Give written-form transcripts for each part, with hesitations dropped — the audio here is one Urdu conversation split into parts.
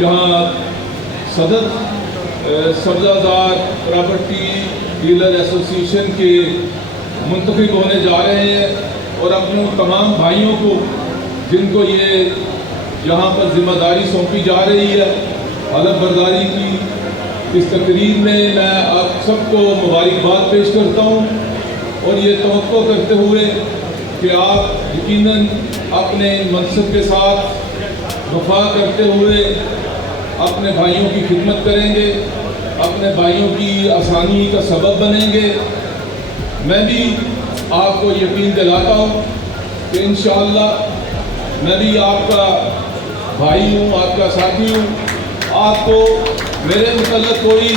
یہاں صدر سبزہ زار پراپرٹی ڈیلر ایسوسی ایشن کے منتخب ہونے جا رہے ہیں، اور اپنے تمام بھائیوں کو جن کو یہ یہاں پر ذمہ داری سونپی جا رہی ہے حلف برداری کی، اس تقریب میں آپ سب کو مبارکباد پیش کرتا ہوں، اور یہ توقع کرتے ہوئے کہ آپ یقیناً اپنے منصب کے ساتھ وفا کرتے ہوئے اپنے بھائیوں کی خدمت کریں گے، اپنے بھائیوں کی آسانی کا سبب بنیں گے۔ میں بھی آپ کو یقین دلاتا ہوں کہ انشاءاللہ میں بھی آپ کا بھائی ہوں، آپ کا ساتھی ہوں۔ آپ کو میرے متعلق کوئی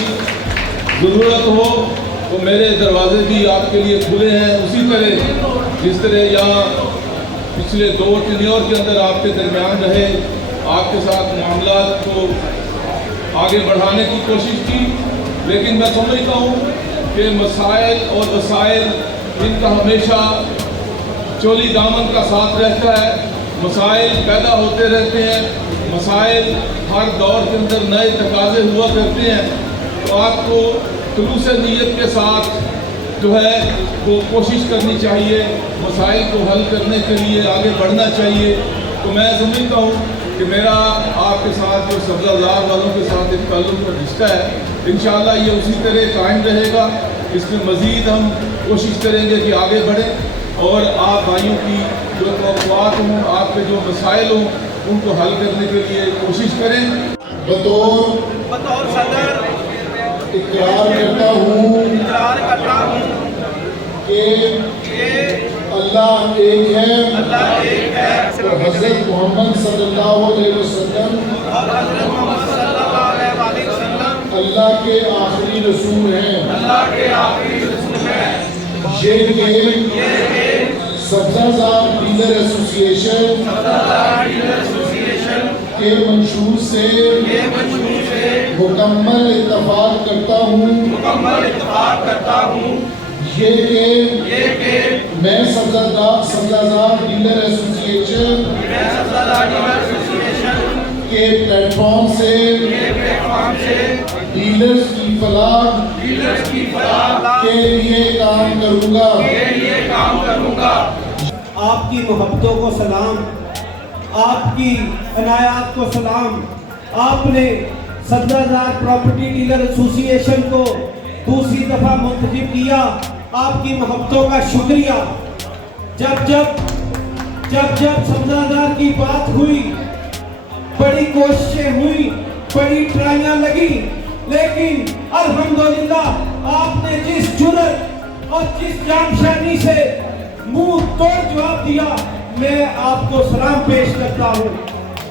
ضرورت ہو تو میرے دروازے بھی آپ کے لیے کھلے ہیں، اسی طرح جس طرح یہاں پچھلے 2 ٹینیور کے اندر آپ کے درمیان رہے، آپ کے ساتھ معاملات کو آگے بڑھانے کی کوشش کی، لیکن میں سمجھتا ہوں کہ مسائل اور وسائل ان کا ہمیشہ چولی دامن کا ساتھ رہتا ہے، مسائل پیدا ہوتے رہتے ہیں، مسائل ہر دور کے اندر نئے تقاضے ہوا کرتے ہیں، تو آپ کو خلوص نیت کے ساتھ جو ہے وہ کوشش کرنی چاہیے، مسائل کو حل کرنے کے لیے آگے بڑھنا چاہیے۔ تو میں سمجھتا ہوں کہ میرا آپ کے ساتھ جو سبزہ زار والوں کے ساتھ ایک تعلق کا رشتہ ہے، انشاءاللہ یہ اسی طرح قائم رہے گا۔ اس میں مزید ہم کوشش کریں گے کہ آگے بڑھیں اور آپ بھائیوں کی جو توقعات ہوں، آپ کے جو مسائل ہوں، ان کو حل کرنے کے لیے کوشش کریں۔ بطور صدر اقرار کرتا ہوں کہ اللہ ایک ہے اور حضرت محمد صلی اللہ علیہ وسلم اللہ کے آخری رسول ہیں۔ یہ کہ سبزہ زار ڈیلر ایسوسی ایشن کے منشور سے مکمل اتفاق کرتا ہوں یہ کہ میں سبزہ زار ڈیلر ایسوسی ایشن کے پلیٹ فارم سے ڈیلرز کی فلاح کے لیے کام کروں گا۔ آپ کی محبتوں کو سلام، آپ کی عنایات کو سلام۔ آپ نے سبزہ زار پراپرٹی ڈیلر ایسوسی ایشن کو دوسری دفعہ منتخب کیا، آپ کی محبتوں کا شکریہ۔ جب سبزہ زار کی بات ہوئی، بڑی کوششیں ہوئی، بڑی ٹرائیاں لگی، لیکن الحمدللہ آپ نے جس جرأت اور جس جامشانی سے منہ توڑ جواب دیا، میں آپ کو سلام پیش کرتا ہوں۔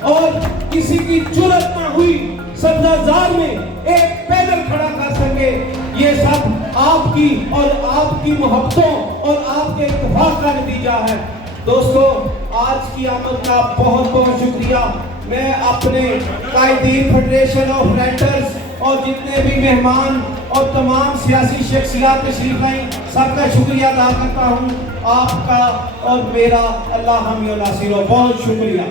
اور کسی کی جرأت نہ ہوئی سبزہ زار میں ایک پیدل کھڑا کر سکے، یہ سب آپ کی اور آپ کی محبتوں اور آپ کے اتفاق کا نتیجہ ہے۔ دوستو، آج کی آمد کا بہت بہت شکریہ۔ میں اپنے قائدین فیڈریشن آف رینٹرز اور جتنے بھی مہمان اور تمام سیاسی شخصیات تشریف لائیں، سب کا شکریہ ادا کرتا ہوں۔ آپ کا اور میرا اللہ حامی و ناصر، بہت شکریہ۔